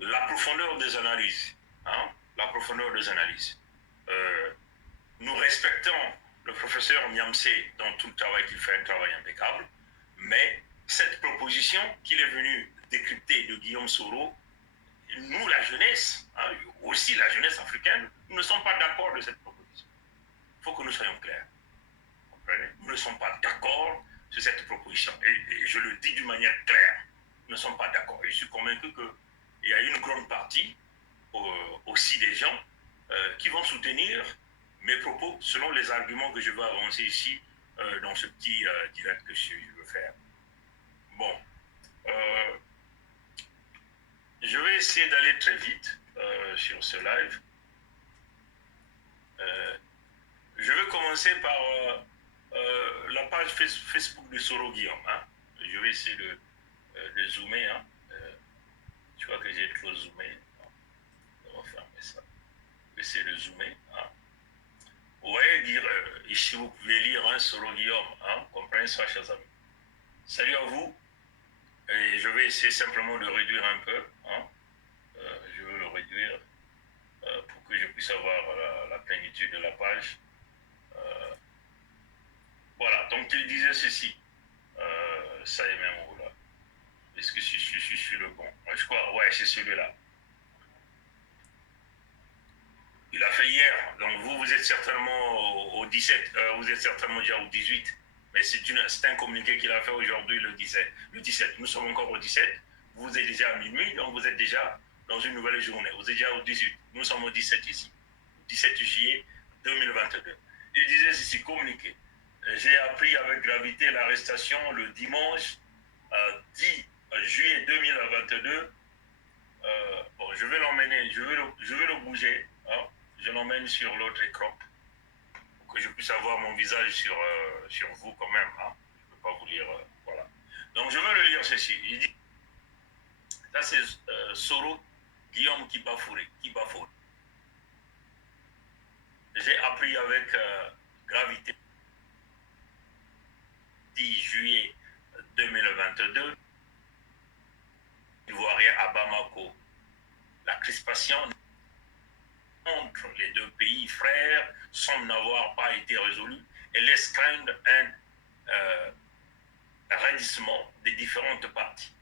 la profondeur des analyses. Hein, la profondeur des analyses. Nous respectons le professeur Niamse dans tout le travail qu'il fait, un travail impeccable, mais cette proposition qu'il est venu décrypter de Guillaume Soro, nous, la jeunesse, hein, aussi la jeunesse africaine, nous ne sommes pas d'accord de cette proposition. Il faut que nous soyons clairs. Nous ne sommes pas d'accord sur cette proposition. Et je le dis d'une manière claire. Nous ne sommes pas d'accord. Et je suis convaincu qu'il y a une grande partie aussi des gens qui vont soutenir mes propos selon les arguments que je vais avancer ici dans ce petit direct que je veux faire. Bon. Je vais essayer d'aller très vite sur ce live. Je vais commencer par la page Facebook de Soro Guillaume. Hein. Je vais essayer de zoomer. Hein. Tu vois que j'ai trop zoomé. On va fermer ça. Je vais essayer de zoomer. Hein. Vous voyez dire, ici vous pouvez lire hein, Soro Guillaume. Hein. Comprenez ça, chers amis. Salut à vous. Et je vais essayer simplement de réduire un peu. Hein. Je vais le réduire pour que je puisse avoir la plénitude de la page. Voilà, donc il disait ceci. Ça est même où là? Est-ce que je suis le bon? Je crois, ouais, c'est celui-là. Il a fait hier, donc vous êtes certainement au 17, vous êtes certainement déjà au 18, mais c'est un communiqué qu'il a fait aujourd'hui le 17. Le 17, nous sommes encore au 17, vous êtes déjà à minuit, donc vous êtes déjà dans une nouvelle journée. Vous êtes déjà au 18, nous sommes au 17 ici, 17 juillet 2022. Il disait ceci, communiqué. J'ai appris avec gravité l'arrestation le dimanche 10 juillet 2022. Bon, je vais l'emmener, je vais le bouger. Hein. Je l'emmène sur l'autre écran pour que je puisse avoir mon visage sur vous quand même. Hein. Je ne peux pas vous lire. Voilà. Donc je vais le lire ceci. Il dit, ça c'est Soro Guillaume qui bafoue. J'ai appris avec gravité 10 juillet 2022, Ivoirien à Bamako. La crispation entre les deux pays frères semble n'avoir pas été résolue et laisse craindre un raidissement des différentes parties.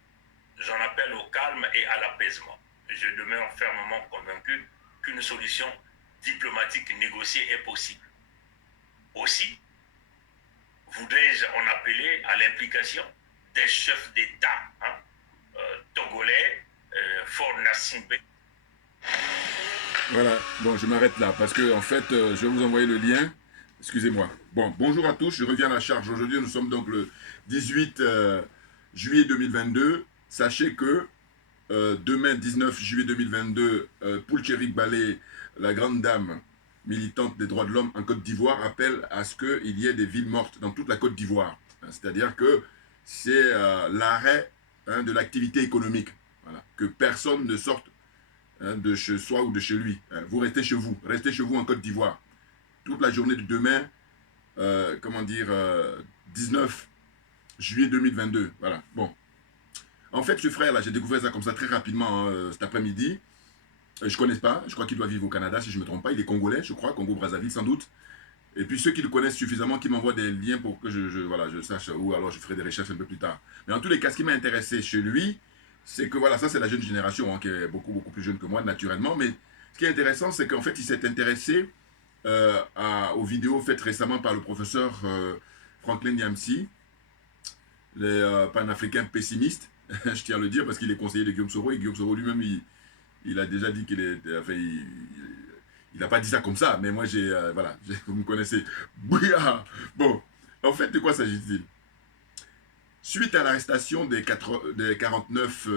J'en appelle au calme et à l'apaisement. Je demeure fermement convaincu qu'une solution diplomatique négociée est possible. Aussi, voudrais-je en appeler à l'implication des chefs d'État hein, togolais, Fort Nassimbe. Voilà, bon, je m'arrête là parce que en fait, je vais vous envoyer le lien. Excusez-moi. Bon, bonjour à tous, je reviens à la charge. Aujourd'hui, nous sommes donc le 18 juillet 2022. Sachez que demain, 19 juillet 2022, Poulcherik Balé, la grande dame militante des droits de l'homme en Côte d'Ivoire, appelle à ce qu'il y ait des villes mortes dans toute la Côte d'Ivoire. C'est-à-dire que c'est l'arrêt hein, de l'activité économique. Voilà. Que personne ne sorte hein, de chez soi ou de chez lui. Hein. Vous restez chez vous en Côte d'Ivoire. Toute la journée de demain, 19 juillet 2022. Voilà, bon. En fait, ce frère-là, j'ai découvert ça comme ça très rapidement hein, cet après-midi. Je ne connais pas, je crois qu'il doit vivre au Canada, si je ne me trompe pas. Il est congolais, je crois, Congo-Brazzaville sans doute. Et puis ceux qui le connaissent suffisamment, qui m'envoient des liens pour que je sache où, alors je ferai des recherches un peu plus tard. Mais en tous les cas, ce qui m'a intéressé chez lui, c'est que voilà, ça c'est la jeune génération, hein, qui est beaucoup plus jeune que moi, naturellement. Mais ce qui est intéressant, c'est qu'en fait, il s'est intéressé aux vidéos faites récemment par le professeur Franklin Niamsi, les panafricains pessimistes, je tiens à le dire parce qu'il est conseiller de Guillaume Soro, et Guillaume Soro lui-même, il a déjà dit qu'il est... Enfin, il n'a pas dit ça comme ça, mais moi j'ai... voilà, vous me connaissez. Bon, en fait, de quoi s'agit-il? Suite à l'arrestation des 49,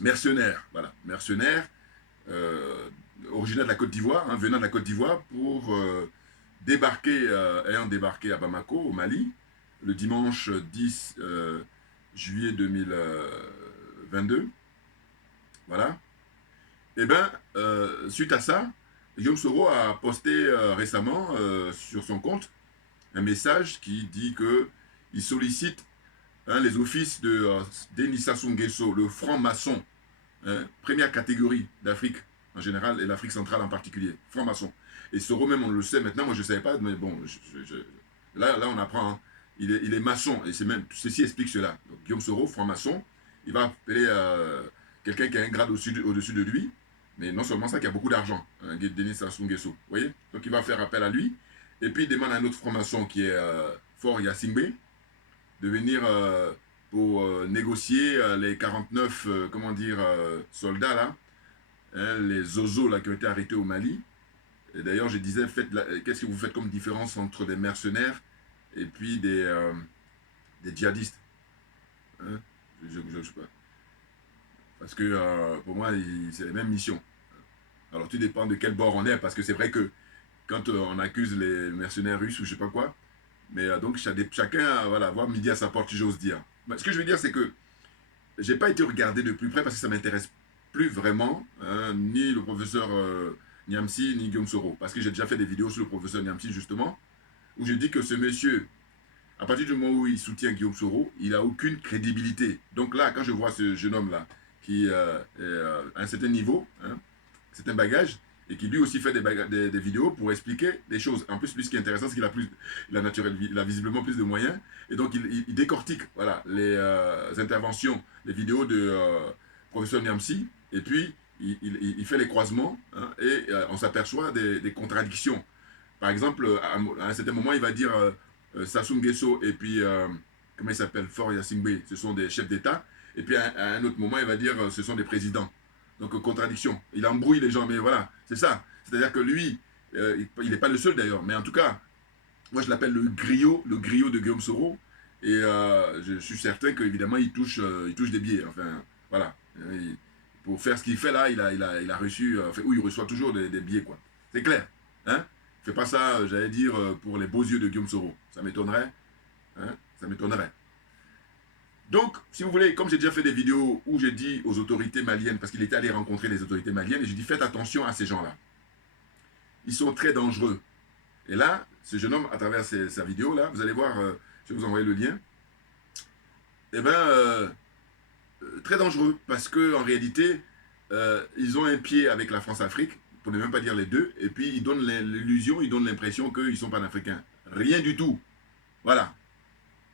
mercenaires, voilà, mercenaires, originaires de la Côte d'Ivoire, hein, venant de la Côte d'Ivoire pour ayant débarqué à Bamako, au Mali, le dimanche 10 juillet 2022. Voilà. Et bien, suite à ça, Guillaume Soro a posté récemment sur son compte un message qui dit qu'il sollicite hein, les offices de Denis Sassou Nguesso, le franc-maçon, hein, première catégorie d'Afrique en général et l'Afrique centrale en particulier, franc-maçon. Et Soro même, on le sait maintenant, moi je ne savais pas, mais bon, là on apprend, hein. Il est maçon, et c'est même, ceci explique cela. Donc, Guillaume Soro, franc-maçon, il va appeler quelqu'un qui a un grade au-dessus de lui, mais non seulement ça, qui a beaucoup d'argent, hein, Denis Sassou Nguesso, vous voyez. Donc il va faire appel à lui, et puis il demande à un autre franc-maçon qui est Faure Gnassingbé de venir pour négocier les 49, comment dire, soldats là, hein, les Zozos là, qui ont été arrêtés au Mali. Et d'ailleurs, je disais, qu'est-ce que vous faites comme différence entre des mercenaires et puis des djihadistes, hein? Je ne sais pas. Parce que pour moi, c'est la même mission. Alors, tout dépend de quel bord on est, parce que c'est vrai que quand on accuse les mercenaires russes ou je sais pas quoi, mais donc chacun, voilà, voir midi à sa porte, si j'ose dire. Mais ce que je veux dire, c'est que j'ai pas été regardé de plus près parce que ça m'intéresse plus vraiment, hein, ni le professeur Niamsi, ni Guillaume Soro. Parce que j'ai déjà fait des vidéos sur le professeur Niamsi, justement, où je dis que ce monsieur, à partir du moment où il soutient Guillaume Soro, il n'a aucune crédibilité. Donc là, quand je vois ce jeune homme-là, qui à un certain niveau, hein, c'est un bagage, et qui lui aussi fait des vidéos pour expliquer des choses. En plus, lui, ce qui est intéressant, c'est qu'il a, il a visiblement plus de moyens, et donc il décortique, voilà, les interventions, les vidéos de professeur Niamsi, et puis il fait les croisements, hein, et on s'aperçoit des contradictions. Par exemple, à un certain moment, il va dire Sassou Nguesso et puis, comment il s'appelle, Faure Gnassingbé, ce sont des chefs d'État, et puis à un autre moment, il va dire ce sont des présidents. Donc, contradiction. Il embrouille les gens, mais voilà, c'est ça. C'est-à-dire que lui, il n'est pas le seul d'ailleurs, mais en tout cas, moi je l'appelle le griot de Guillaume Soro, et je suis certain qu'évidemment, il touche des billets. Enfin, voilà. Pour faire ce qu'il fait là, il a reçu, enfin, il reçoit toujours des billets, quoi. C'est clair. Hein? Fais pas ça, j'allais dire, pour les beaux yeux de Guillaume Soro. Ça m'étonnerait. Hein? Ça m'étonnerait. Donc, si vous voulez, comme j'ai déjà fait des vidéos où j'ai dit aux autorités maliennes, parce qu'il était allé rencontrer les autorités maliennes, et j'ai dit faites attention à ces gens-là. Ils sont très dangereux. Et là, ce jeune homme, à travers sa vidéo, là, vous allez voir, je vais vous envoyer le lien, eh bien, très dangereux, parce qu'en réalité, ils ont un pied avec la France-Afrique, pour ne même pas dire les deux, et puis ils donnent l'illusion, ils donnent l'impression qu'ils sont panafricains. Rien du tout. Voilà.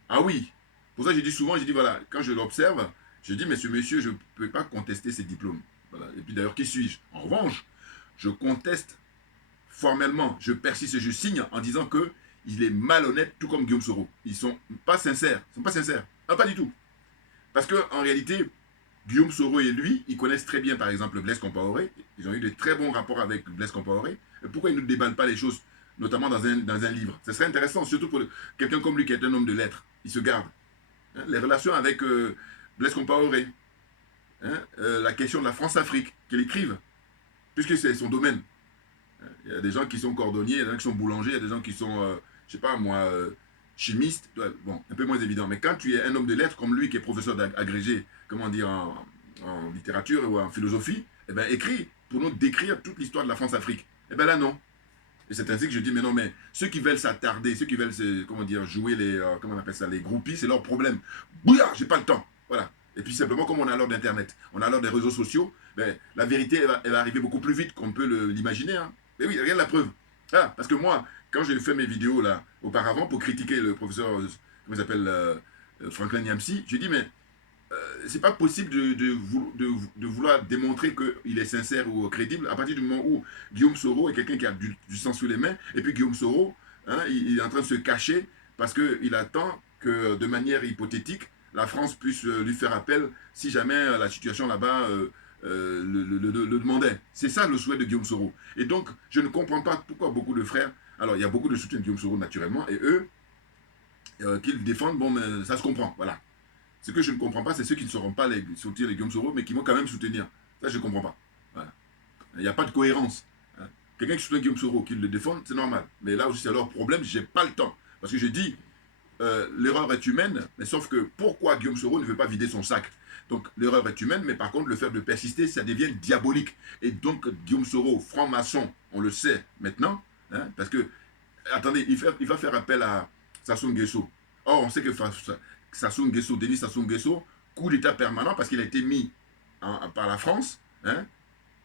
Ah oui. Pour ça, j'ai dit souvent, j'ai dit, voilà, quand je l'observe, je dis, mais ce monsieur, je ne peux pas contester ses diplômes. Voilà. Et puis d'ailleurs, qui suis-je? En revanche, je conteste formellement, je persiste et je signe en disant que il est malhonnête, tout comme Guillaume Soro. Ils sont pas sincères. Ils sont pas sincères. Non, pas du tout. Parce qu'en réalité, Guillaume Soro et lui, ils connaissent très bien, par exemple, Blaise Compaoré. Ils ont eu de très bons rapports avec Blaise Compaoré. Pourquoi ils ne déballent pas les choses, notamment dans un livre? Ce serait intéressant, surtout pour quelqu'un comme lui qui est un homme de lettres. Il se garde. Hein, les relations avec Blaise Compaoré. Hein, la question de la France-Afrique, qu'il écrive, puisque c'est son domaine. Il y a des gens qui sont cordonniers, il y a des gens qui sont boulangers, il y a des gens qui sont, je sais pas moi, chimistes. Bon, un peu moins évident. Mais quand tu es un homme de lettres comme lui, qui est professeur agrégé, comment dire, en littérature ou en philosophie, eh ben, écrit pour nous décrire toute l'histoire de la France-Afrique. Eh bien là, non. Et c'est ainsi que je dis, mais non, mais ceux qui veulent s'attarder, ceux qui veulent, comment dire, jouer les, comment on appelle ça, les groupies, c'est leur problème. Bouillard, j'ai pas le temps. Voilà. Et puis simplement, comme on a l'heure d'Internet, on a l'heure des réseaux sociaux, ben, la vérité, elle va arriver beaucoup plus vite qu'on peut l'imaginer. Hein. Mais oui, regarde la preuve. Ah, parce que moi, quand j'ai fait mes vidéos là, auparavant, pour critiquer le professeur, comment il s'appelle, Franklin Niamsi, j'ai dit, mais c'est pas possible de vouloir démontrer qu'il est sincère ou crédible à partir du moment où Guillaume Soro est quelqu'un qui a du sang sous les mains, et puis Guillaume Soro, hein, il est en train de se cacher parce qu'il attend que, de manière hypothétique, la France puisse lui faire appel si jamais la situation là-bas le demandait. C'est ça le souhait de Guillaume Soro. Et donc, je ne comprends pas pourquoi beaucoup de frères, alors il y a beaucoup de soutien de Guillaume Soro naturellement, et eux, qu'ils défendent, bon, mais ça se comprend, voilà. Ce que je ne comprends pas, c'est ceux qui ne sauront pas soutenir les Guillaume Soro, mais qui vont quand même soutenir. Ça, je ne comprends pas. Voilà. Il n'y a pas de cohérence. Hein. Quelqu'un qui soutient Guillaume Soro, qui le défend, c'est normal. Mais là aussi, c'est leur problème, je n'ai pas le temps. Parce que je dis, l'erreur est humaine, mais sauf que pourquoi Guillaume Soro ne veut pas vider son sac? Donc, l'erreur est humaine, mais par contre, le fait de persister, ça devient diabolique. Et donc, Guillaume Soro, franc-maçon, on le sait maintenant, hein, parce que, attendez, il va faire appel à Sassou Nguesso. Or, on sait que Sassou Nguesso, Denis Sassou Nguesso, coup d'État permanent parce qu'il a été mis par la France. Hein.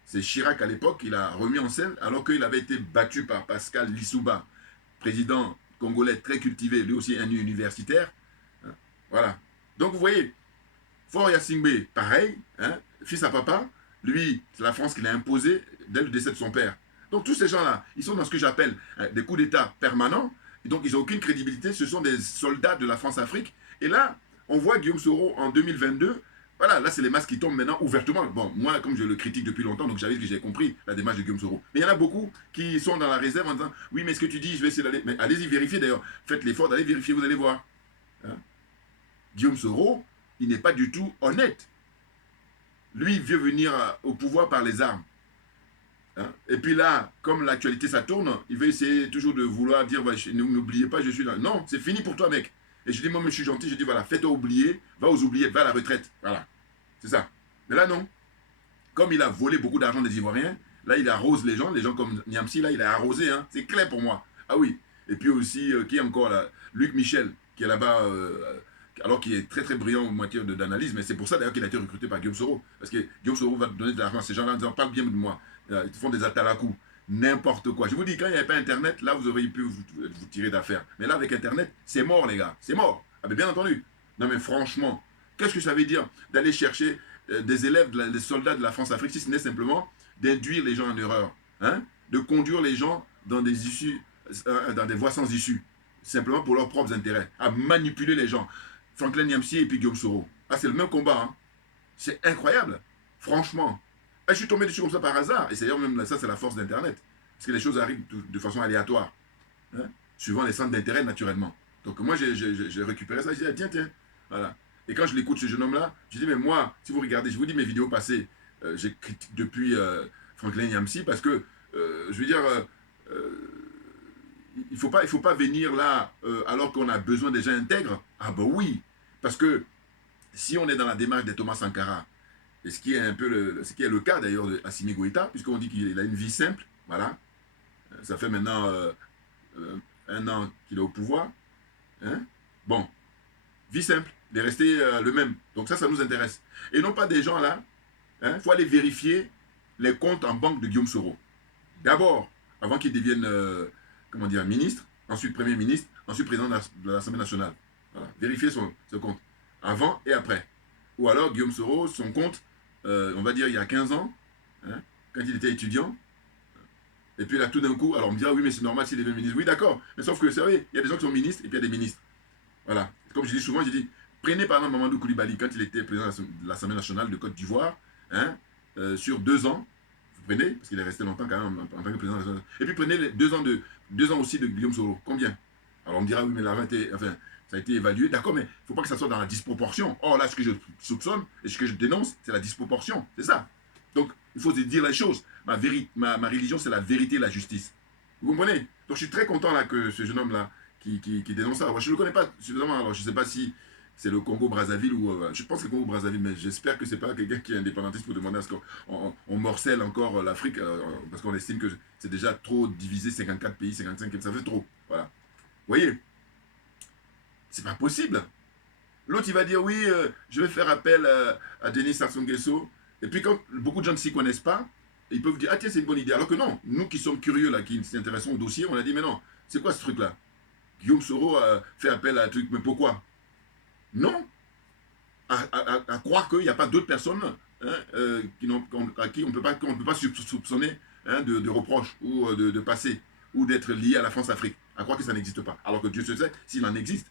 C'est Chirac à l'époque qui l'a remis en scène alors qu'il avait été battu par Pascal Lissouba, président congolais très cultivé, lui aussi un universitaire. Hein. Voilà. Donc vous voyez, Faure Gnassingbé, pareil, hein, fils à papa, lui, c'est la France qui l'a imposé dès le décès de son père. Donc tous ces gens-là, ils sont dans ce que j'appelle des coups d'État permanents, et donc ils n'ont aucune crédibilité, ce sont des soldats de la France-Afrique. Et là, on voit Guillaume Soro en 2022, voilà, là c'est les masques qui tombent maintenant ouvertement. Bon, moi, comme je le critique depuis longtemps, donc j'avais que j'ai compris la démarche de Guillaume Soro. Mais il y en a beaucoup qui sont dans la réserve en disant, oui, mais ce que tu dis, je vais essayer d'aller... Mais allez-y vérifier d'ailleurs, faites l'effort d'aller vérifier, vous allez voir. Hein? Guillaume Soro, il n'est pas du tout honnête. Lui, il veut venir au pouvoir par les armes. Hein? Et puis là, comme l'actualité ça tourne, il veut essayer toujours de vouloir dire, n'oubliez pas, je suis là. Non, c'est fini pour toi, mec. Et je dis, moi, je suis gentil, je dis, voilà, fais-toi oublier, va aux oubliettes, va à la retraite. Voilà. C'est ça. Mais là, non. Comme il a volé beaucoup d'argent des Ivoiriens, là, il arrose les gens comme Niamsi, là, il a arrosé, hein. C'est clair pour moi. Ah oui. Et puis aussi, qui est encore là? Luc Michel, qui est là-bas, alors qu'il est très très brillant en matière d'analyse, mais c'est pour ça d'ailleurs qu'il a été recruté par Guillaume Soro. Parce que Guillaume Soro va donner de l'argent à ces gens-là en disant, parle bien de moi. Ils font des atalakou. N'importe quoi. Je vous dis, quand il n'y avait pas Internet, là, vous auriez pu vous tirer d'affaire. Mais là, avec Internet, c'est mort, les gars. C'est mort. Ah, mais bien entendu. Non, mais franchement, qu'est-ce que ça veut dire d'aller chercher des élèves, des soldats de la France-Afrique, si ce n'est simplement d'induire les gens en erreur, hein, de conduire les gens dans des issues, dans des voies sans issue, simplement pour leurs propres intérêts, à manipuler les gens. Franklin Niamsi et puis Guillaume Soro. Ah, c'est le même combat. Hein. C'est incroyable. Franchement. Ah, je suis tombé dessus comme ça par hasard. Et c'est d'ailleurs même ça, c'est la force d'Internet. Parce que les choses arrivent de façon aléatoire. Hein, suivant les centres d'intérêt, naturellement. Donc moi, j'ai récupéré ça. J'ai dit, ah, tiens. Voilà. Et quand je l'écoute, ce jeune homme-là, je dis, mais moi, si vous regardez, je vous dis mes vidéos passées, j'ai critique depuis Franklin Niamsi parce que, je veux dire, il faut pas venir là alors qu'on a besoin des gens intègres. Ah ben oui. Parce que si on est dans la démarche de Thomas Sankara, et ce qui est un peu ce qui est le cas d'ailleurs d'Assimi Goïta, puisqu'on dit qu'il a une vie simple, voilà. Ça fait maintenant 1 an qu'il est au pouvoir. Hein? Bon, vie simple, il est resté le même. Donc ça nous intéresse. Et non pas des gens là, il faut aller vérifier les comptes en banque de Guillaume Soro. D'abord, avant qu'il devienne, comment dire, ministre, ensuite Premier ministre, ensuite président de l'Assemblée nationale. Voilà. Vérifier son compte, avant et après. Ou alors Guillaume Soro, son compte, on va dire il y a 15 ans, hein, quand il était étudiant. Et puis là, tout d'un coup, alors on me dira, oui, mais c'est normal s'il devient ministre. Oui, d'accord, mais sauf que, vous savez, il y a des gens qui sont ministres et puis il y a des ministres. Voilà. Comme je dis souvent, je dis, prenez par exemple Mamadou Koulibaly, quand il était président de l'Assemblée nationale de Côte d'Ivoire, hein, sur 2 ans, vous prenez, parce qu'il est resté longtemps quand même en tant que président de l'Assemblée nationale, et puis prenez les 2 ans aussi de Guillaume Soro. Combien? Alors on me dira, oui, mais l'argent ça a été évalué, d'accord, mais il ne faut pas que ça soit dans la disproportion. Or là, ce que je soupçonne et ce que je dénonce, c'est la disproportion. C'est ça. Donc, il faut se dire les choses. Ma religion, c'est la vérité et la justice. Vous comprenez? Donc, je suis très content là que ce jeune homme-là qui dénonce ça. Moi, je ne le connais pas suffisamment. Alors, je ne sais pas si c'est le Congo-Brazzaville ou... je pense que c'est le Congo-Brazzaville, mais j'espère que ce n'est pas quelqu'un qui est indépendantiste pour demander à ce qu'on morcelle encore l'Afrique, parce qu'on estime que c'est déjà trop divisé, 54 pays, 55, ça fait trop. Voilà. Vous voyez? C'est pas possible. L'autre, il va dire, oui, je vais faire appel à Denis Sassou Nguesso. Et puis quand beaucoup de gens ne s'y connaissent pas, ils peuvent dire, ah tiens, c'est une bonne idée. Alors que non, nous qui sommes curieux, là, qui s'intéressons au dossier, on a dit, mais non, c'est quoi ce truc-là? Guillaume Soro fait appel à un truc, mais pourquoi? Non. À croire qu'il n'y a pas d'autres personnes hein, à qui on ne peut pas soupçonner hein, de reproches ou de passé, ou d'être lié à la France-Afrique. À croire que ça n'existe pas. Alors que Dieu se sait s'il en existe.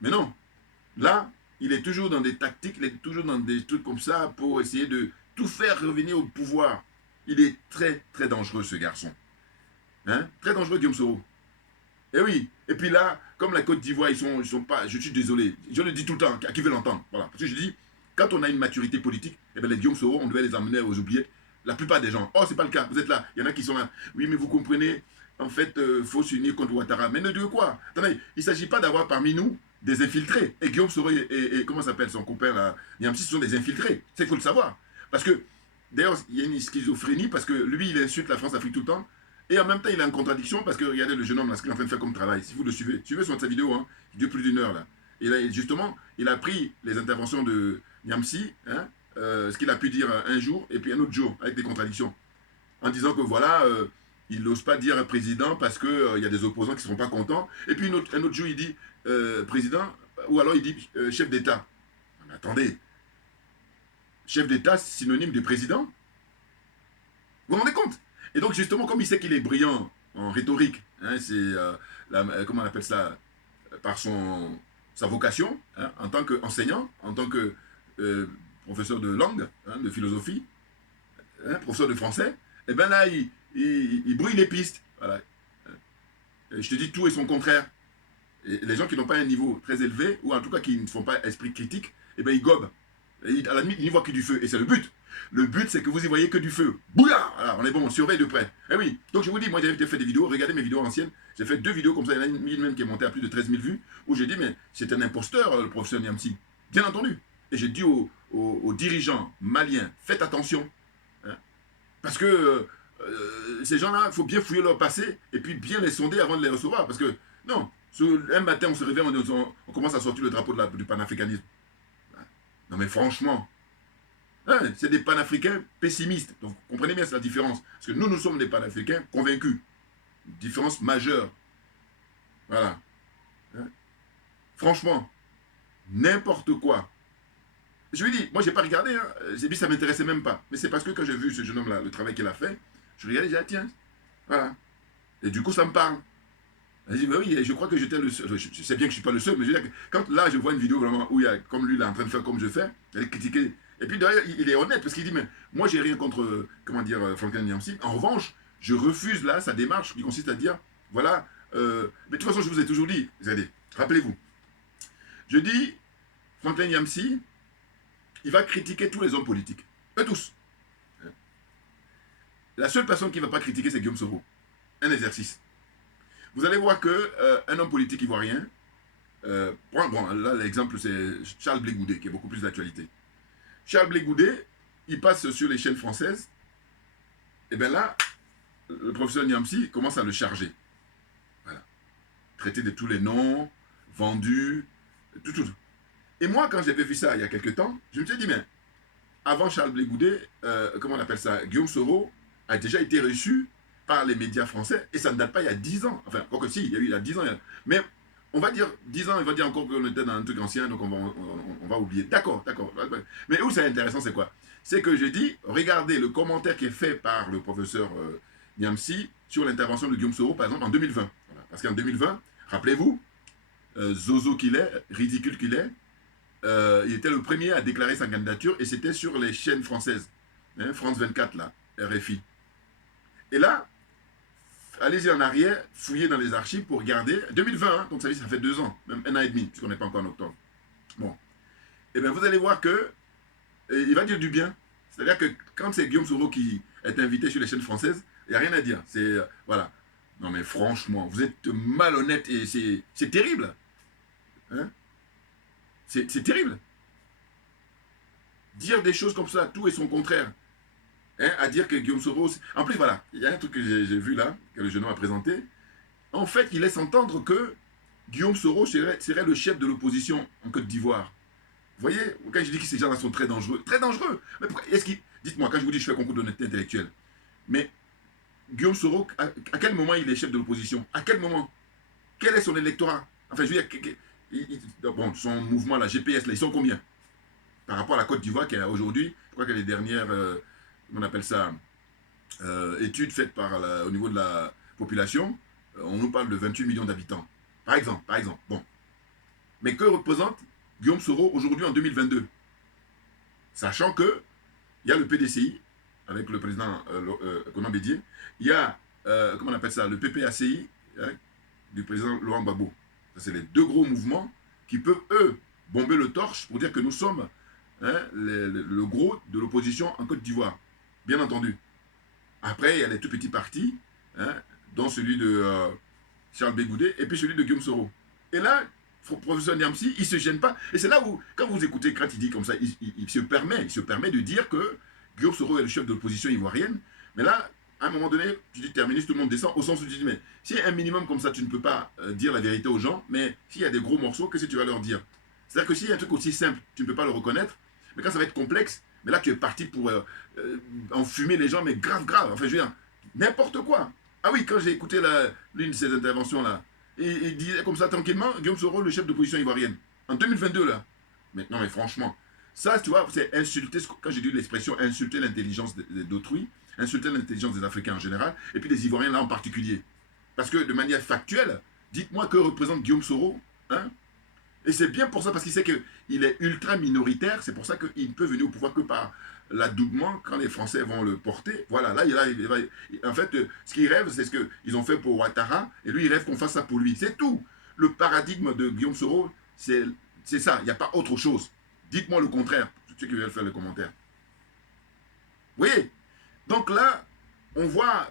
Mais non. Là, il est toujours dans des tactiques, il est toujours dans des trucs comme ça pour essayer de tout faire revenir au pouvoir. Il est très, très dangereux, ce garçon. Hein? Très dangereux, Guillaume Soro. Et oui. Et puis là, comme la Côte d'Ivoire, ils sont pas... Je suis désolé. Je le dis tout le temps, à qui veut l'entendre. Voilà. Parce que je dis, quand on a une maturité politique, eh bien les Guillaume Soro, on devait les emmener aux oubliettes. La plupart des gens. Oh, c'est pas le cas. Vous êtes là. Il y en a qui sont là. Oui, mais vous comprenez, en fait, faut s'unir contre Ouattara. Mais de quoi? Attendez, il ne s'agit pas d'avoir parmi nous des infiltrés. Et Guillaume Soro et comment s'appelle son copain là, Niamsi, ce sont des infiltrés. C'est qu'il faut le savoir. Parce que, d'ailleurs, il y a une schizophrénie parce que lui, il insulte la France-Afrique tout le temps. Et en même temps, il est en contradiction parce que regardez le jeune homme là, ce qu'il est en train de faire comme travail. Si vous le suivez, suivez sa vidéo, hein, qui dure plus d'1 heure là. Justement, il a pris les interventions de Niamsi, hein, ce qu'il a pu dire un jour et puis un autre jour, avec des contradictions, en disant que voilà, il n'ose pas dire président parce qu'il y a des opposants qui ne seront pas contents. Et puis un autre jour, il dit président, ou alors il dit chef d'État. Mais attendez, chef d'État, synonyme de président? Vous vous rendez compte? Et donc, justement, comme il sait qu'il est brillant en rhétorique, hein, c'est, comment on appelle ça, par sa vocation, hein, en tant qu'enseignant, en tant que professeur de langue, hein, de philosophie, hein, professeur de français, et bien là, il brouille les pistes. Voilà. Et je te dis, tout et son contraire. Et les gens qui n'ont pas un niveau très élevé, ou en tout cas qui ne font pas esprit critique, et bien ils gobent. Et à la limite, ils n'y voient que du feu. Et c'est le but. Le but, c'est que vous y voyez que du feu. Bouya! Voilà, on est bon, on surveille de près. Eh oui. Donc je vous dis, moi j'ai fait des vidéos, regardez mes vidéos anciennes. J'ai fait 2 vidéos comme ça, il y en a une même qui est montée à plus de 13 000 vues, où j'ai dit, mais c'est un imposteur, le professeur Niamsi. Bien entendu. Et j'ai dit aux dirigeants maliens, faites attention. Hein, parce que ces gens-là, il faut bien fouiller leur passé et puis bien les sonder avant de les recevoir. Parce que, non, un matin, on se réveille, on commence à sortir le drapeau du panafricanisme. Non mais franchement, hein, c'est des panafricains pessimistes. Donc comprenez bien, c'est la différence. Parce que nous sommes des panafricains convaincus. Une différence majeure. Voilà. Hein? Franchement, n'importe quoi. Je lui dis, moi j'ai pas regardé, hein. J'ai dit ça m'intéressait même pas. Mais c'est parce que quand j'ai vu ce jeune homme-là, le travail qu'il a fait, je regardais, j'ai dit, ah, tiens, voilà. Et du coup, ça me parle. Je dis, bah oui, je crois que j'étais le seul. Je sais bien que je ne suis pas le seul, mais je veux dire que quand là, je vois une vidéo vraiment où il y a, comme lui, il est en train de faire comme je fais, il est critiqué. Et puis derrière, il est honnête parce qu'il dit, mais moi, j'ai rien contre, comment dire, Franklin Niamsi. En revanche, je refuse là sa démarche qui consiste à dire, voilà, mais de toute façon, je vous ai toujours dit, rappelez-vous, je dis, Franklin Niamsi, il va critiquer tous les hommes politiques. Eux tous. La seule personne qui ne va pas critiquer, c'est Guillaume Soro. Un exercice. Vous allez voir qu'un homme politique ivoirien, bon, là l'exemple c'est Charles Blé Goudé, qui est beaucoup plus d'actualité. Charles Blé Goudé, il passe sur les chaînes françaises, et bien là, le professeur Niamsi commence à le charger. Voilà. Traiter de tous les noms, vendus, tout. Et moi, quand j'avais vu ça il y a quelques temps, je me suis dit, mais avant Charles Blé Goudé, comment on appelle ça, Guillaume Soro a déjà été reçu par les médias français, et ça ne date pas il y a 10 ans. Enfin, quoique si, il y a eu il y a 10 ans. Mais on va dire 10 ans, il va dire encore qu'on était dans un truc ancien, donc on va oublier. D'accord. Mais où c'est intéressant, c'est quoi? C'est que je dis, regardez le commentaire qui est fait par le professeur Niamsi sur l'intervention de Guillaume Soro, par exemple, en 2020. Voilà. Parce qu'en 2020, rappelez-vous, zozo qu'il est, ridicule qu'il est, il était le premier à déclarer sa candidature, et c'était sur les chaînes françaises. Hein, France 24, là, RFI. Et là, allez-y en arrière, fouillez dans les archives pour regarder. 2020, hein, donc ça fait 2 ans, même 1 an et demi, puisqu'on n'est pas encore en octobre. Bon. Et bien vous allez voir que il va dire du bien. C'est-à-dire que quand c'est Guillaume Soro qui est invité sur les chaînes françaises, il n'y a rien à dire. C'est, voilà. Non mais franchement, vous êtes malhonnête et c'est terrible. Hein? C'est terrible. Dire des choses comme ça, tout et son contraire. Hein, à dire que Guillaume Soro... En plus, voilà, il y a un truc que j'ai vu là, que le jeune homme a présenté. En fait, il laisse entendre que Guillaume Soro serait le chef de l'opposition en Côte d'Ivoire. Vous voyez, quand je dis que ces gens-là sont très dangereux, mais est-ce qu'il... Dites-moi, quand je vous dis que je fais un concours d'honnêteté intellectuelle, mais Guillaume Soro, à quel moment il est chef de l'opposition? À quel moment? Quel est son électorat? Enfin, je veux dire, bon, son mouvement, la GPS, là, ils sont combien? Par rapport à la Côte d'Ivoire, qui est aujourd'hui, je crois que les dernières... on appelle ça, études faites au niveau de la population, on nous parle de 28 millions d'habitants. Par exemple. Bon. Mais que représente Guillaume Soro aujourd'hui en 2022? Sachant que il y a le PDCI, avec le président Konan Bédié, il y a, comment on appelle ça, le PPACI, hein, du président Laurent Gbagbo. Ça, c'est les 2 gros mouvements qui peuvent, eux, bomber le torche pour dire que nous sommes, hein, le gros de l'opposition en Côte d'Ivoire. Bien entendu. Après, il y a les tout petits partis, hein, dont celui de Charles Blé Goudé et puis celui de Guillaume Soro. Et là, le professeur Niamsi, il ne se gêne pas. Et c'est là où, quand vous écoutez, quand il dit comme ça, il se permet de dire que Guillaume Soro est le chef de l'opposition ivoirienne. Mais là, à un moment donné, tu dis terminus, tout le monde descend, au sens où tu dis, mais s'il y a un minimum comme ça, tu ne peux pas dire la vérité aux gens, mais s'il y a des gros morceaux, qu'est-ce que tu vas leur dire? C'est-à-dire que s'il y a un truc aussi simple, tu ne peux pas le reconnaître, mais quand ça va être complexe, mais là tu es parti pour enfumer les gens, mais grave, grave, enfin je veux dire, n'importe quoi. Ah oui, quand j'ai écouté l'une de ces interventions-là, il disait comme ça tranquillement, Guillaume Soro, le chef d'opposition ivoirienne, en 2022 là. Mais non mais franchement, ça tu vois, c'est insulter, quand j'ai dit l'expression insulter l'intelligence d'autrui, insulter l'intelligence des Africains en général, et puis des Ivoiriens là en particulier. Parce que de manière factuelle, dites-moi que représente Guillaume Soro, hein? Et c'est bien pour ça, parce qu'il sait qu'il est ultra minoritaire, c'est pour ça qu'il ne peut venir au pouvoir que par l'adoubement, quand les Français vont le porter. Voilà, là, en fait, ce qu'il rêve, c'est ce qu'ils ont fait pour Ouattara, et lui, il rêve qu'on fasse ça pour lui. C'est tout. Le paradigme de Guillaume Soro, c'est ça, il n'y a pas autre chose. Dites-moi le contraire, tous ceux qui veulent faire le commentaire. Vous voyez? Donc là, on voit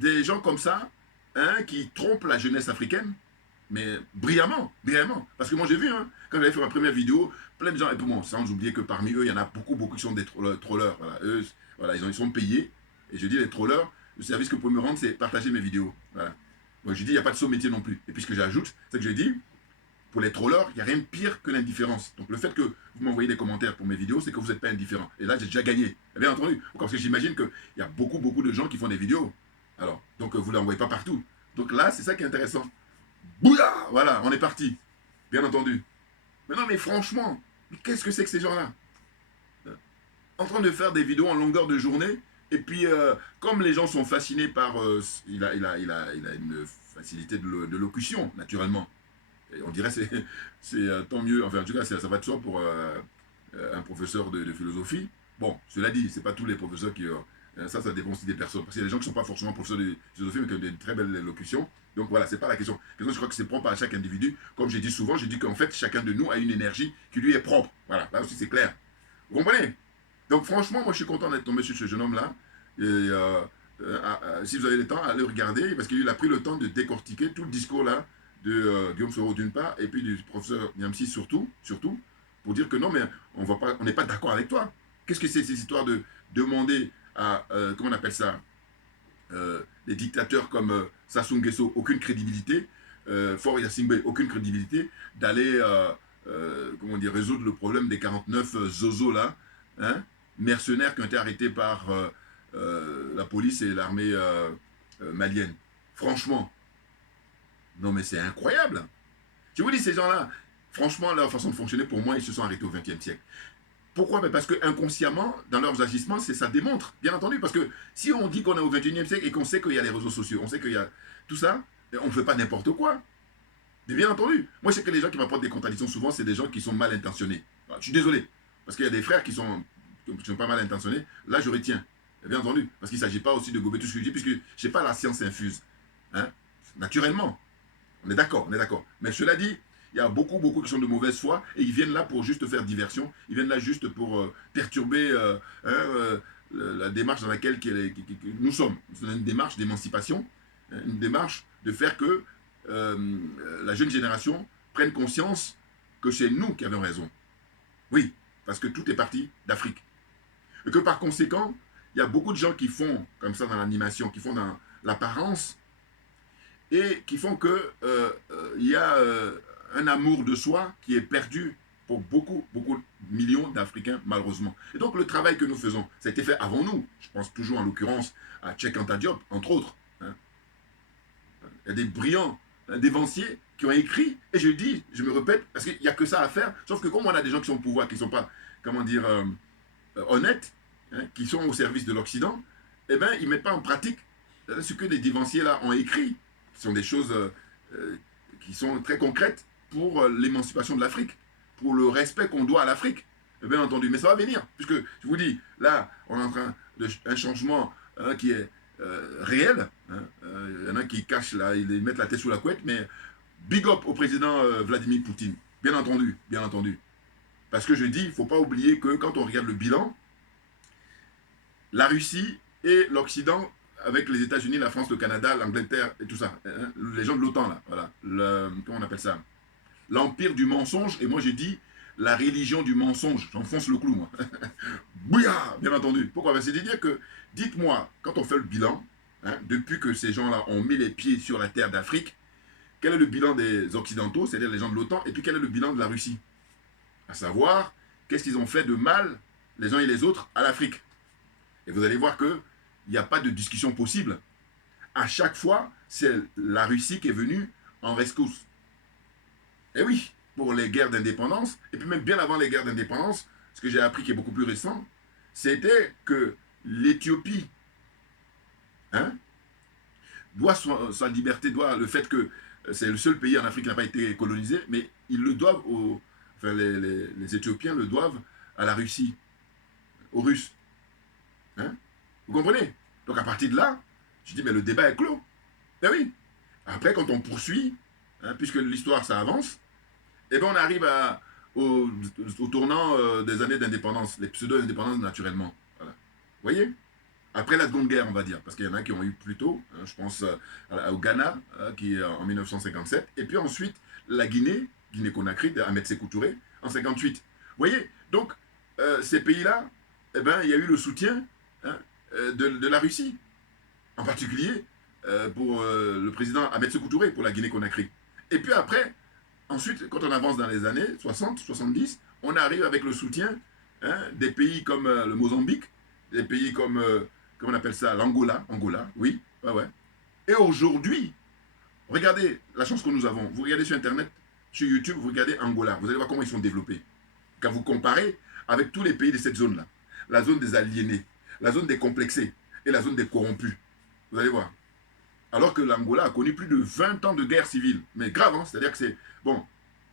des gens comme ça, hein, qui trompent la jeunesse africaine, mais brillamment, brillamment. Parce que moi j'ai vu, hein, quand j'avais fait ma première vidéo, plein de gens, et pour moi, sans oublier que parmi eux, il y en a beaucoup, beaucoup qui sont des trollers. Voilà, eux, voilà, ils sont payés. Et je dis, les trollers, le service que vous pouvez me rendre, c'est partager mes vidéos. Voilà. Moi je dis, il n'y a pas de saut métier non plus. Et puis ce que j'ajoute, c'est que je dis, pour les trollers, il n'y a rien de pire que l'indifférence. Donc le fait que vous m'envoyez des commentaires pour mes vidéos, c'est que vous n'êtes pas indifférent. Et là, j'ai déjà gagné. Bien entendu. Parce que j'imagine qu'il y a beaucoup, beaucoup de gens qui font des vidéos. Alors, donc vous ne l'envoyez pas partout. Donc là, c'est ça qui est intéressant. Bouya! Voilà, on est parti. Bien entendu. Mais non, mais franchement, qu'est-ce que c'est que ces gens-là? En train de faire des vidéos en longueur de journée, et puis, comme les gens sont fascinés par... il a une facilité de locution, naturellement. Et on dirait que c'est tant mieux. Enfin, en tout cas, ça va de soi pour un professeur de philosophie. Bon, cela dit, c'est pas tous les professeurs qui... ça dépend aussi des personnes. Parce qu'il y a des gens qui ne sont pas forcément professeurs de philosophie, mais qui ont des très belles locutions. Donc voilà, c'est pas la question. La question, je crois que c'est propre à chaque individu. Comme j'ai dit souvent, j'ai dit qu'en fait, chacun de nous a une énergie qui lui est propre. Voilà, là aussi c'est clair. Vous comprenez? Donc franchement, moi je suis content d'être tombé sur ce jeune homme-là. Et si vous avez le temps, allez regarder, parce qu'il a pris le temps de décortiquer tout le discours-là de Guillaume Soro d'une part, et puis du professeur Niamsi surtout, pour dire que non, mais on n'est pas d'accord avec toi. Qu'est-ce que c'est ces histoires de demander à, comment on appelle ça, des dictateurs comme Sassou Nguesso, aucune crédibilité, Faure Gnassingbé, aucune crédibilité, d'aller comment dire, résoudre le problème des 49 zozos là, hein, mercenaires qui ont été arrêtés par la police et l'armée malienne. Franchement, non mais c'est incroyable. Je vous dis, ces gens-là, franchement, leur façon de fonctionner, pour moi, ils se sont arrêtés au XXe siècle. Pourquoi? Mais parce que inconsciemment, dans leurs agissements, ça démontre, bien entendu. Parce que si on dit qu'on est au XXIe siècle et qu'on sait qu'il y a les réseaux sociaux, on sait qu'il y a tout ça, on ne fait pas n'importe quoi. Mais bien entendu. Moi, je sais que les gens qui m'apportent des contradictions, souvent, c'est des gens qui sont mal intentionnés. Alors, je suis désolé. Parce qu'il y a des frères qui sont pas mal intentionnés. Là, je retiens. Bien entendu. Parce qu'il ne s'agit pas aussi de gober tout ce que je dis, puisque je n'ai pas la science infuse. Hein? Naturellement. On est d'accord, on est d'accord. Mais cela dit, il y a beaucoup, beaucoup qui sont de mauvaise foi et ils viennent là pour juste faire diversion. Ils viennent là juste pour perturber la démarche dans laquelle nous sommes. C'est une démarche d'émancipation, une démarche de faire que la jeune génération prenne conscience que c'est nous qui avons raison. Oui, parce que tout est parti d'Afrique. Et que par conséquent, il y a beaucoup de gens qui font comme ça dans l'animation, qui font dans l'apparence, et qui font que il y a un amour de soi qui est perdu pour beaucoup, beaucoup de millions d'Africains, malheureusement. Et donc, le travail que nous faisons, ça a été fait avant nous. Je pense toujours, en l'occurrence, à Cheikh Anta Diop, entre autres. Hein. Il y a des brillants dévanciers qui ont écrit, et je dis, je me répète, parce qu'il n'y a que ça à faire, sauf que comme on a des gens qui sont au pouvoir, qui ne sont pas, comment dire, honnêtes, hein, qui sont au service de l'Occident, eh bien, ils ne mettent pas en pratique ce que les dévanciers-là ont écrit. Ce sont des choses qui sont très concrètes pour l'émancipation de l'Afrique, pour le respect qu'on doit à l'Afrique, bien entendu. Mais ça va venir, puisque je vous dis, là, on est en train d'un changement qui est réel. Hein, y en a qui cachent, là, ils mettent la tête sous la couette, mais big up au président Vladimir Poutine, bien entendu, bien entendu. Parce que je dis, il ne faut pas oublier que quand on regarde le bilan, la Russie et l'Occident, avec les États-Unis, la France, le Canada, l'Angleterre et tout ça, hein, les gens de l'OTAN, là, voilà, comment on appelle ça? L'empire du mensonge, et moi j'ai dit la religion du mensonge, j'enfonce le clou, moi. Bouya, bien entendu. Pourquoi? C'est-à-dire que, dites-moi, quand on fait le bilan, hein, depuis que ces gens-là ont mis les pieds sur la terre d'Afrique, quel est le bilan des Occidentaux, c'est-à-dire les gens de l'OTAN, et puis quel est le bilan de la Russie? À savoir, qu'est-ce qu'ils ont fait de mal, les uns et les autres, à l'Afrique? Et vous allez voir qu'il n'y a pas de discussion possible. À chaque fois, c'est la Russie qui est venue en rescousse. Et oui, pour les guerres d'indépendance, et puis même bien avant les guerres d'indépendance, ce que j'ai appris qui est beaucoup plus récent, c'était que l'Éthiopie, hein, doit sa liberté, doit le fait que c'est le seul pays en Afrique qui n'a pas été colonisé, mais ils le doivent enfin les Éthiopiens le doivent à la Russie, aux Russes. Hein? Vous comprenez? Donc à partir de là, je dis, mais le débat est clos. Ben oui. Après, quand on poursuit, hein, puisque l'histoire, ça avance, eh ben on arrive au tournant des années d'indépendance, les pseudo-indépendances naturellement. Voilà. Vous voyez? Après la Seconde Guerre, on va dire, parce qu'il y en a qui ont eu plus tôt, hein, je pense au Ghana, qui est en 1957, et puis ensuite la Guinée, Guinée-Conakry, d'Ahmed Sékou Touré, en 58. Vous voyez? Donc, ces pays-là, eh ben, il y a eu le soutien, hein, de la Russie, en particulier pour le président Ahmed Sékou Touré, pour la Guinée-Conakry. Et puis après, ensuite, quand on avance dans les années 60, 70, on arrive avec le soutien, hein, des pays comme le Mozambique, des pays comme, comment on appelle ça, l'Angola, Angola, oui, ouais, ouais. Et aujourd'hui, regardez la chance que nous avons. Vous regardez sur Internet, sur YouTube, vous regardez Angola, vous allez voir comment ils sont développés. Quand vous comparez avec tous les pays de cette zone-là, la zone des aliénés, la zone des complexés et la zone des corrompus, vous allez voir. Alors que l'Angola a connu plus de 20 ans de guerre civile. Mais grave, hein, c'est-à-dire que c'est... Bon,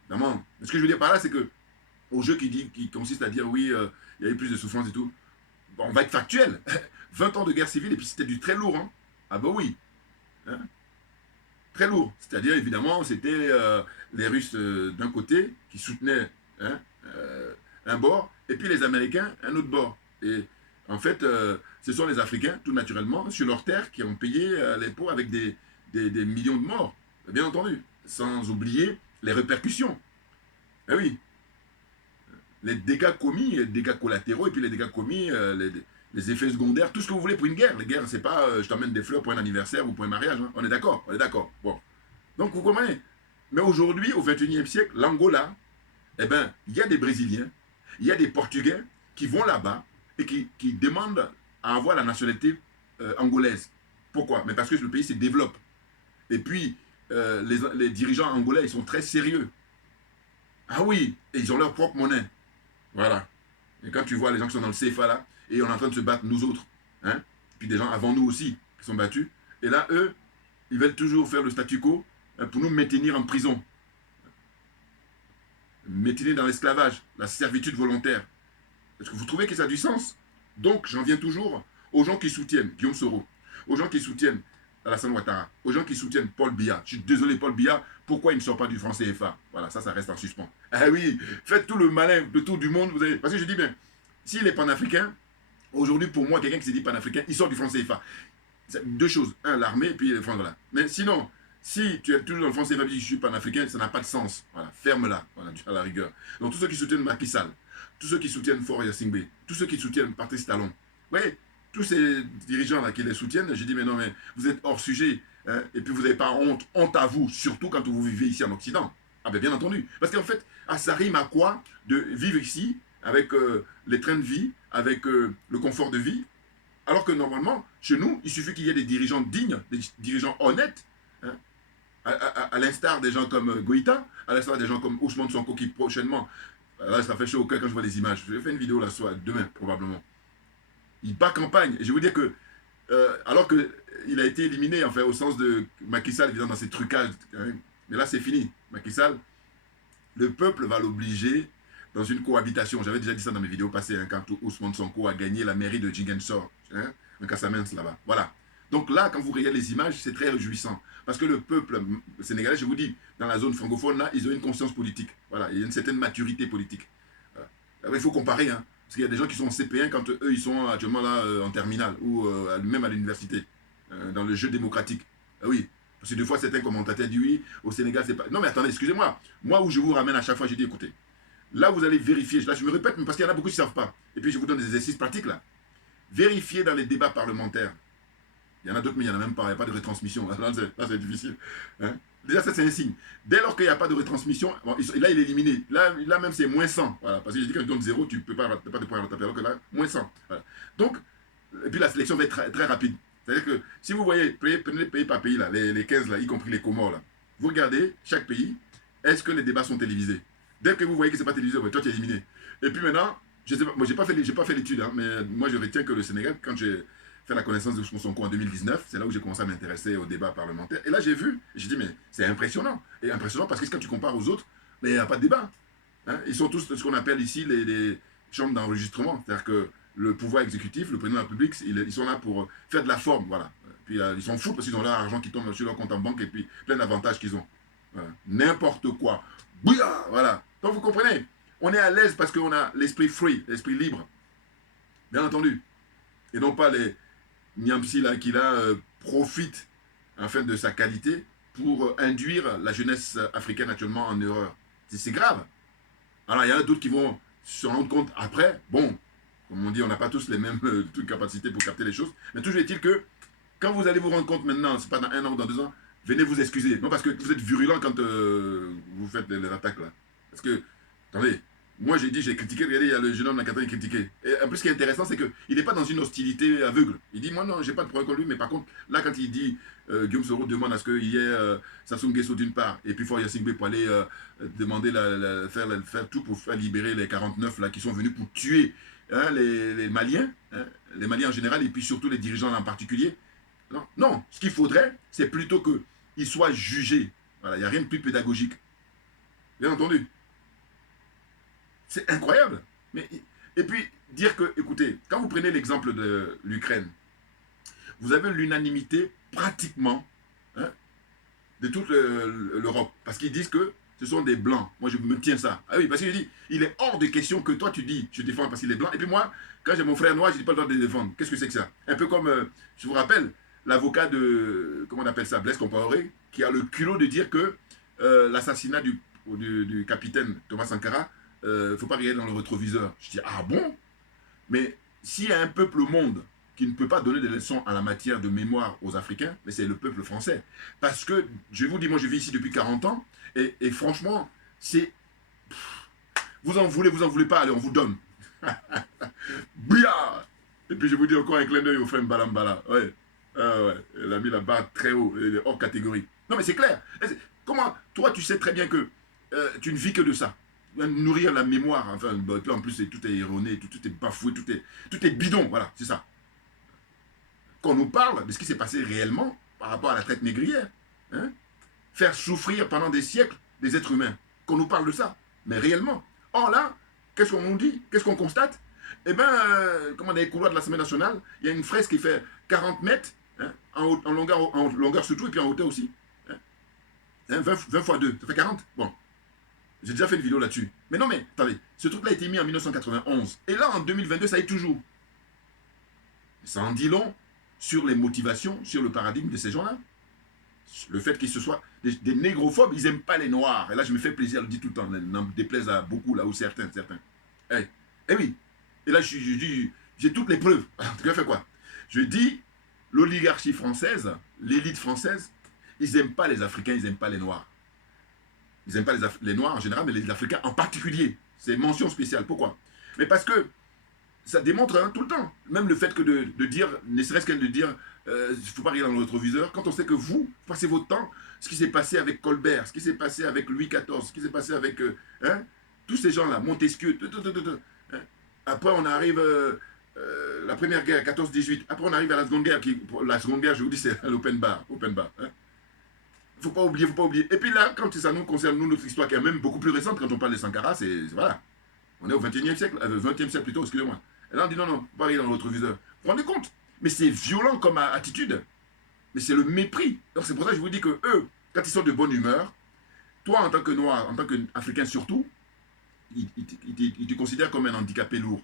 évidemment, ce que je veux dire par là, c'est que au jeu qui consiste à dire, oui, il y a eu plus de souffrance et tout, bon, on va être factuel. 20 ans de guerre civile, et puis c'était du très lourd. Hein. Ah bah oui. Hein. Très lourd. C'est-à-dire, évidemment, c'était les Russes d'un côté qui soutenaient, hein, un bord, et puis les Américains un autre bord. Et en fait, ce sont les Africains, tout naturellement, sur leur terre, qui ont payé les pots avec des millions de morts, bien entendu, sans oublier les répercussions. Eh oui, les dégâts commis, les dégâts collatéraux, et puis les dégâts commis, les effets secondaires, tout ce que vous voulez pour une guerre. Les guerres, c'est pas je t'emmène des fleurs pour un anniversaire ou pour un mariage. Hein. On est d'accord, on est d'accord. Bon. Donc vous comprenez. Mais aujourd'hui, au XXIe siècle, l'Angola, eh ben, il y a des Brésiliens, il y a des Portugais qui vont là-bas et qui demandent à avoir la nationalité angolaise. Pourquoi? Mais parce que le pays se développe. Et puis, les dirigeants angolais, ils sont très sérieux. Ah oui, et ils ont leur propre monnaie. Voilà. Et quand tu vois les gens qui sont dans le CFA là, et on est en train de se battre, nous autres, hein, puis des gens avant nous aussi, qui sont battus, et là, eux, ils veulent toujours faire le statu quo pour nous maintenir en prison. Maintenir dans l'esclavage, la servitude volontaire. Est-ce que vous trouvez que ça a du sens? Donc, j'en viens toujours aux gens qui soutiennent Guillaume Soro, aux gens qui soutiennent Alassane Ouattara, aux gens qui soutiennent Paul Biya. Je suis désolé, Paul Biya, pourquoi il ne sort pas du franc CFA? Voilà, ça reste en suspens. Ah oui, faites tout le malin de tout du monde. Vous avez... Parce que je dis bien, s'il est panafricain, aujourd'hui, pour moi, quelqu'un qui s'est dit panafricain, il sort du franc CFA. Deux choses. Un, l'armée, et puis le franc, voilà. Mais sinon, si tu es toujours dans le franc CFA et que je suis panafricain, ça n'a pas de sens. Voilà, ferme-la, voilà, à la rigueur. Donc, tous ceux qui soutiennent Macky Sall, tous ceux qui soutiennent Faure Gnassingbé, tous ceux qui soutiennent Patrice Talon, vous voyez, tous ces dirigeants-là qui les soutiennent, j'ai dit, mais non, mais vous êtes hors sujet, hein, et puis vous n'avez pas honte, honte à vous, surtout quand vous vivez ici en Occident. Ah ben bien entendu. Parce qu'en fait, ça rime à quoi de vivre ici, avec les trains de vie, avec le confort de vie, alors que normalement, chez nous, il suffit qu'il y ait des dirigeants dignes, des dirigeants honnêtes, hein, à l'instar des gens comme Goïta, à l'instar des gens comme Ousmane Sonko qui prochainement, là ça fait chaud au cœur quand je vois les images, je vais faire une vidéo là soit demain probablement. Il bat campagne. Et je vais vous dire que, alors qu'il a été éliminé, enfin, au sens de Macky Sall, évidemment, dans ses trucages, hein, mais là, c'est fini. Macky Sall, le peuple va l'obliger dans une cohabitation. J'avais déjà dit ça dans mes vidéos passées, hein, quand Ousmane Sonko a gagné la mairie de Ziguinchor, hein, en Casamance, là-bas. Voilà. Donc là, quand vous regardez les images, c'est très réjouissant. Parce que le peuple sénégalais, je vous dis, dans la zone francophone, là, ils ont une conscience politique. Voilà, il y a une certaine maturité politique. Voilà. Alors, il faut comparer, hein. Parce qu'il y a des gens qui sont en CP1 quand eux, ils sont actuellement là en terminale ou même à l'université, dans le jeu démocratique. Ah oui, parce que des fois, certains commentateurs disent oui, au Sénégal, c'est pas... Non mais attendez, excusez-moi. Moi, où je vous ramène à chaque fois, je dis écoutez, là, vous allez vérifier. Là, je me répète, mais parce qu'il y en a beaucoup qui ne savent pas. Et puis, je vous donne des exercices pratiques là. Vérifiez dans les débats parlementaires. Il y en a d'autres, mais il n'y en a même pas. Il n'y a pas de retransmission. Là, c'est difficile. Hein? Déjà, ça, c'est un signe. Dès lors qu'il n'y a pas de retransmission, bon, là, il est éliminé. Là même, c'est moins 100. Voilà. Parce que je dis que quand tu donnes 0, tu ne peux pas de points à rattraper. Alors que là, moins 100. Voilà. Donc, et puis la sélection va être très, très rapide. C'est-à-dire que si vous voyez, prenez pays par pays, là, les 15, là, y compris les Comores, là, vous regardez chaque pays, est-ce que les débats sont télévisés? Dès que vous voyez que ce n'est pas télévisé, toi, tu es éliminé. Et puis maintenant, je sais pas, moi, j'ai pas fait l'étude, hein, mais moi, je retiens que le Sénégal, quand j'ai fait la connaissance de Sonko en 2019, c'est là où j'ai commencé à m'intéresser au débat parlementaire. Et là, j'ai vu, j'ai dit, mais c'est impressionnant. Et impressionnant parce que quand tu compares aux autres, il n'y a pas de débat. Hein. Ils sont tous ce qu'on appelle ici les chambres d'enregistrement. C'est-à-dire que le pouvoir exécutif, le président de la République, ils sont là pour faire de la forme, voilà. Puis ils s'en foutent parce qu'ils ont leur argent qui tombe sur leur compte en banque et puis plein d'avantages qu'ils ont. Voilà. N'importe quoi. Bouya, voilà. Donc vous comprenez, on est à l'aise parce qu'on a l'esprit free, l'esprit libre. Bien entendu. Et non pas les Niamsi là qui là profitent enfin de sa qualité pour induire la jeunesse africaine actuellement en erreur. C'est grave. Alors il y en a d'autres qui vont se rendre compte après, bon, comme on dit, on n'a pas tous les mêmes capacités pour capter les choses, mais toujours est-il que quand vous allez vous rendre compte maintenant, c'est pas dans 1 an ou dans 2 ans, venez vous excuser. Non parce que vous êtes virulent quand vous faites les attaques là. Parce que, attendez, moi j'ai dit, j'ai critiqué, regardez, il y a le jeune homme là qui a critiqué. Et en plus, ce qui est intéressant, c'est qu'il n'est pas dans une hostilité aveugle. Il dit, moi non, j'ai pas de problème contre lui, mais par contre, là quand il dit, Guillaume Soro demande à ce qu'il y ait Sassou Nguesso d'une part, et puis Faure Gnassingbé pour aller demander, faire tout pour faire libérer les 49 là qui sont venus pour tuer hein, les Maliens, hein, les Maliens en général, et puis surtout les dirigeants là en particulier. Non, non, ce qu'il faudrait, c'est plutôt qu'ils soient jugés. Voilà, il n'y a rien de plus pédagogique. Bien entendu. C'est incroyable. Mais, et puis, dire que, écoutez, quand vous prenez l'exemple de l'Ukraine, vous avez l'unanimité pratiquement hein, de toute l'Europe. Parce qu'ils disent que ce sont des blancs. Moi, je me tiens ça. Ah oui, parce qu'il dit, il est hors de question que toi, tu dis, je défends parce qu'il est blanc. Et puis moi, quand j'ai mon frère noir, je dis pas le droit de le défendre. Qu'est-ce que c'est que ça? Un peu comme, je vous rappelle, l'avocat de, comment on appelle ça, Blaise Compaoré, qui a le culot de dire que l'assassinat du capitaine Thomas Sankara, il ne faut pas regarder dans le rétroviseur. Je dis, ah bon? Mais s'il y a un peuple au monde qui ne peut pas donner des leçons en la matière de mémoire aux Africains, mais c'est le peuple français. Parce que, je vous dis, moi je vis ici depuis 40 ans, et franchement, c'est... Vous en voulez pas, allez, on vous donne. Bia. Et puis je vous dis encore un clin d'œil au frère Balambala. Ouais. Ah ouais, elle a mis la barre très haut, elle est hors catégorie. Non mais c'est clair. Comment, toi tu sais très bien que tu ne vis que de ça. Nourrir la mémoire, enfin, en plus tout est erroné, tout est bafoué, tout est bidon, voilà, c'est ça. Qu'on nous parle de ce qui s'est passé réellement par rapport à la traite négrière. Hein? Faire souffrir pendant des siècles des êtres humains. Qu'on nous parle de ça, mais réellement. Or là, qu'est-ce qu'on nous dit? Qu'est-ce qu'on constate? Eh bien, comme dans les couloirs de l'Assemblée nationale, il y a une fresque qui fait 40 mètres, hein, en longueur surtout, et puis en hauteur aussi. Hein, 20 x 2, ça fait 40. Bon, j'ai déjà fait une vidéo là-dessus. Mais non, mais attendez, ce truc-là a été mis en 1991. Et là, en 2022, ça y est toujours. Ça en dit long sur les motivations, sur le paradigme de ces gens-là. Le fait qu'ils se soient des négrophobes, ils n'aiment pas les noirs. Et là, je me fais plaisir à le dire tout le temps. N'en déplaise à beaucoup, là, ou certains. Eh oui. Et là, j'ai toutes les preuves. En tout cas, fait quoi? Je dis, l'oligarchie française, l'élite française, ils n'aiment pas les Africains, ils n'aiment pas les Noirs. Ils n'aiment pas les Noirs en général, mais les Africains en particulier. C'est mention spéciale. Pourquoi? Mais parce que ça démontre hein, tout le temps. Même le fait que de dire, ne serait-ce qu'elle de dire, il ne faut pas regarder dans le rétroviseur, quand on sait que vous passez votre temps, ce qui s'est passé avec Colbert, ce qui s'est passé avec Louis XIV, ce qui s'est passé avec hein, tous ces gens-là, Montesquieu, hein. Après on arrive la première guerre, 14-18, après on arrive à la seconde guerre, la seconde guerre, je vous dis, c'est l'open bar. Hein. Faut pas oublier. Et puis là, quand ça nous concerne, nous, notre histoire qui est même beaucoup plus récente, quand on parle de Sankara, c'est voilà. On est au 21e siècle, 20e siècle plutôt, excusez-moi. Et là, on dit non, pas regarder dans le rétroviseur. Vous vous rendez compte? Mais c'est violent comme attitude. Mais c'est le mépris. Donc c'est pour ça que je vous dis que eux, quand ils sont de bonne humeur, toi, en tant que Noir, en tant qu'Africain surtout, ils te considèrent comme un handicapé lourd.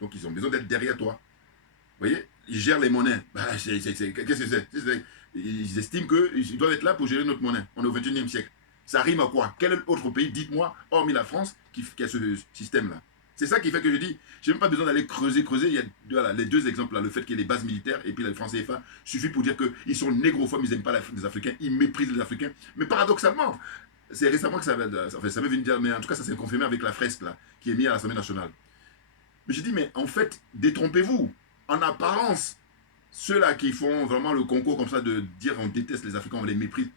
Donc ils ont besoin d'être derrière toi. Vous voyez? Ils gèrent les monnaies. Bah, qu'est-ce que c'est? Ils estiment qu'ils doivent être là pour gérer notre monnaie. On est au 21e siècle. Ça rime à quoi? Quel autre pays, dites-moi, hormis la France, qui a ce système-là? C'est ça qui fait que je dis, j'ai même pas besoin d'aller creuser. Il y a voilà, les deux exemples là, le fait qu'il y ait les bases militaires et puis le franc CFA, suffit pour dire qu'ils sont négrophobes, ils n'aiment pas les Africains, ils méprisent les Africains. Mais paradoxalement, c'est récemment que ça veut venir dire, mais en tout cas ça s'est confirmé avec la fresque là, qui est mise à l'Assemblée nationale. Mais j'ai dit, mais en fait, détrompez-vous. En apparence, ceux-là qui font vraiment le concours comme ça de dire on déteste les Africains, on les méprise.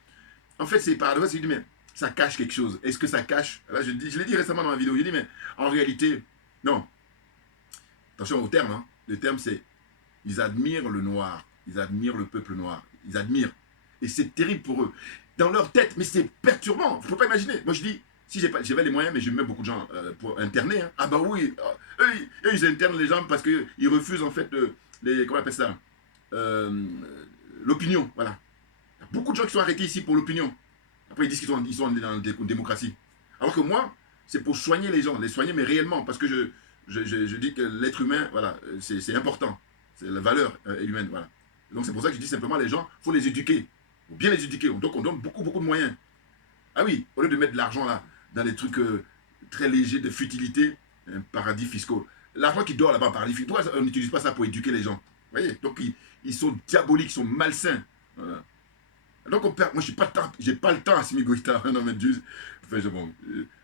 En fait, c'est paradoxal, je dis, mais ça cache quelque chose. Est-ce que ça cache? Là, je l'ai dit récemment dans ma vidéo, je dis, mais en réalité, non. Attention au terme, hein. Le terme, c'est ils admirent le noir, ils admirent le peuple noir, ils admirent. Et c'est terrible pour eux. Dans leur tête, mais c'est perturbant. Vous ne pouvez pas imaginer. Moi, je dis, si j'avais les moyens, mais je mets beaucoup de gens pour interner. Hein. Ah bah oui, eux, ils internent les gens parce qu'ils refusent en fait comment on appelle ça, l'opinion. Voilà. Il y a beaucoup de gens qui sont arrêtés ici pour l'opinion. Après, ils disent qu'ils sont dans une démocratie. Alors que moi, c'est pour soigner les gens, les soigner, mais réellement, parce que je dis que l'être humain, voilà, c'est important. C'est la valeur humaine, voilà. Donc c'est pour ça que je dis simplement, les gens, il faut les éduquer. Il faut bien les éduquer. Donc on donne beaucoup de moyens. Ah oui, au lieu de mettre de l'argent là, dans des trucs très légers de futilité, paradis fiscaux. L'argent qui dort là-bas, paradis fiscaux, on n'utilise pas ça pour éduquer les gens. Vous voyez? Donc ils sont diaboliques, ils sont malsains. Voilà. Donc on perd, moi j'ai pas le temps à Assimi Goïta. Non mais Dieu, enfin, bon,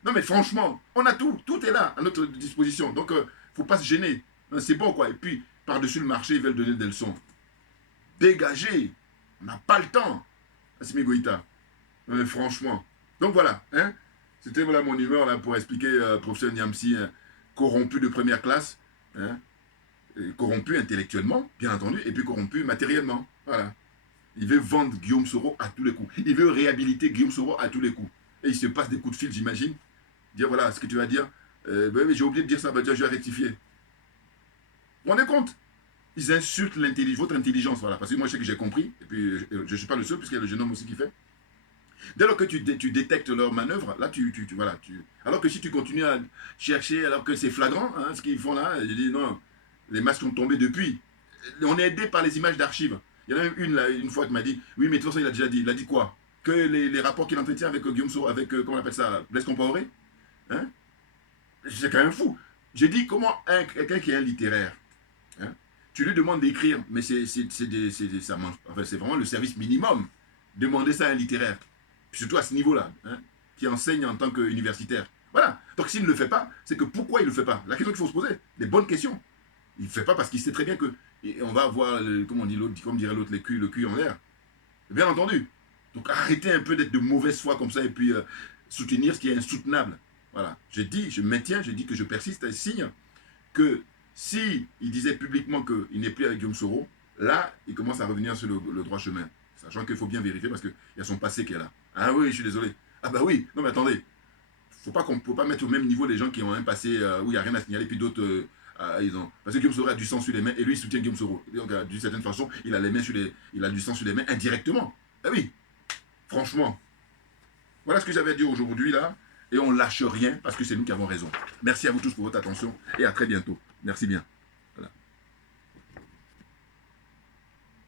non mais franchement, on a tout est là à notre disposition. Donc faut pas se gêner. C'est bon quoi. Et puis par-dessus le marché, ils veulent donner des leçons. Dégagez. On n'a pas le temps, Assimi Goïta. Franchement. Donc voilà, hein. C'était voilà mon humeur là pour expliquer professeur Niamsi, corrompu de première classe, hein, corrompu intellectuellement, bien entendu, et puis corrompu matériellement. Voilà. Il veut vendre Guillaume Soro à tous les coups. Il veut réhabiliter Guillaume Soro à tous les coups. Et il se passe des coups de fil, j'imagine. Dire voilà ce que tu vas dire. Ben, j'ai oublié de dire ça, ben, je vais rectifier. Vous vous rendez compte? Ils insultent votre intelligence, voilà. Parce que moi je sais que j'ai compris, et puis je ne suis pas le seul, puisqu'il y a le jeune homme aussi qui fait. Dès lors que tu détectes leur manœuvre, là, voilà, alors que si tu continues à chercher, alors que c'est flagrant, hein, ce qu'ils font là, je dis non, les masques sont tombés depuis. On est aidé par les images d'archives. Il y en a même une fois qui m'a dit, oui, mais de toute façon, il a déjà dit. Il a dit quoi? Que les rapports qu'il entretient avec Guillaume Soro, avec, comment on appelle ça, Blaise Compaoré, hein? C'est quand même fou. J'ai dit, comment quelqu'un qui est un littéraire, hein, tu lui demandes d'écrire, mais c'est vraiment le service minimum. Demander ça à un littéraire. Surtout à ce niveau-là, hein, qui enseigne en tant qu'universitaire. Voilà. Donc s'il ne le fait pas, c'est que pourquoi il ne le fait pas? La question qu'il faut se poser, les bonnes questions. Il ne le fait pas parce qu'il sait très bien que on va avoir, comme dirait l'autre, le cul en l'air. Bien entendu. Donc arrêtez un peu d'être de mauvaise foi comme ça et puis soutenir ce qui est insoutenable. Voilà. J'ai dit, je maintiens, j'ai dit que je persiste et signe que si il disait publiquement qu'il n'est plus avec Guillaume Soro, là, il commence à revenir sur le droit chemin. Sachant qu'il faut bien vérifier parce qu'il y a son passé qui est là. Ah oui, je suis désolé. Ah bah oui, non mais attendez. On ne peut pas mettre au même niveau les gens qui ont un passé où il n'y a rien à signaler, puis d'autres, ils ont... Parce que Guillaume Soro a du sang sur les mains, et lui, il soutient Guillaume Soro. Donc, d'une certaine façon, il a du sang sur les mains indirectement. Ah oui, franchement. Voilà ce que j'avais à dire aujourd'hui, là, et on lâche rien, parce que c'est nous qui avons raison. Merci à vous tous pour votre attention, et à très bientôt. Merci bien.